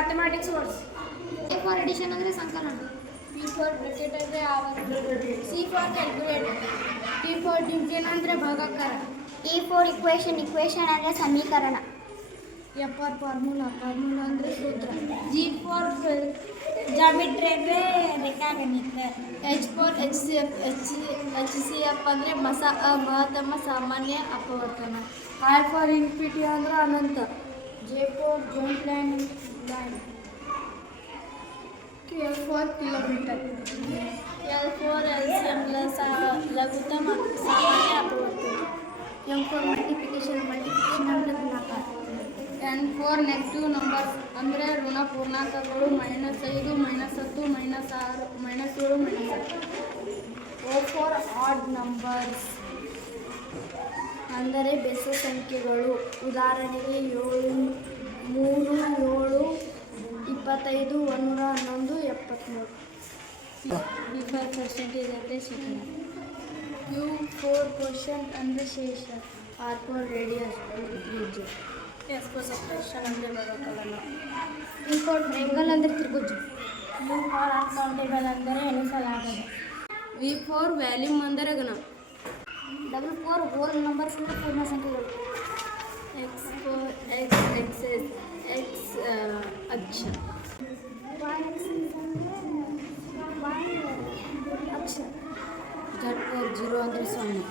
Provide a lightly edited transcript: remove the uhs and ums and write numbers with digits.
Mathematics words. A for addition ಅಂದರೆ ಸಂಕಲನ. P for bracket ಅಂದರೆ ಆವರಣ. C for calculator. D for division ಅಂದರೆ ಭಾಗಾಕಾರ. E for equation ಅಂದರೆ ಸಮೀಕರಣ. F for formula ಅಂದರೆ ಸೂತ್ರ. G for ಜಾಮಿಟ್ರಿ ಅಂದರೆ ರೇಖಾಗಣಿತ. H for HCF ಅಂದರೆ ಮಹತ್ತಮ ಸಾಮಾನ್ಯ ಅಪವರ್ತನ. I for infinity ಅಂದರೆ ಅನಂತ. J for joint line. K for kilometre. L for LCM ಲಘುತ್ತಮ ಸಾಮಾನ್ಯ ಅಪವರ್ತನ. M for multiplication ಅಂದರೆ ಗುಣಾಕಾರ. N for ನೆಗೆಟಿವ್ ನಂಬರ್ಸ್ ಅಂದರೆ ಋಣ ಪೂರ್ಣಾಂಕಗಳು -5 -10 -6 -7 -8. O for ಆಡ್ ನಂಬರ್ಸ್ ಅಂದರೆ ಬೆಸ ಸಂಖ್ಯೆಗಳು. ಉದಾಹರಣೆಗೆ 7 3 7 25 111 73. B for percentage ಅಂದರೆ ಶೇಕಡ. Q for ಕ್ವಶನ್ ಅಂದರೆ ಶೇಷ. R for ರೇಡಿಯಸ್ ತ್ರಿಜ್ಯ. S for ಸಬ್ಟ್ರಾಕ್ಷನ್ ಅಂದರೆ ಭಾಗಾಕಾರ. T for ಟ್ರಯಾಂಗಲ್ ಅಂದರೆ ತ್ರಿಭುಜ. U for ಅನ್ಕೌಂಟೇಬಲ್ ಅಂದರೆ ಎಣಿಸಲಾಗದು. V for ವ್ಯಾಲ್ಯೂಮ್ ಅಂದರೆ ಘನ. W for ಹೋಲ್ ನಂಬರ್ಸ್ ಅಂದರೆ ಪೂರ್ಣ ಸಂಖ್ಯೆಗಳು. X for X ಅಕ್ಷ. ಅಕ್ಷ. Z for 0 ಅಂದರೆ 0.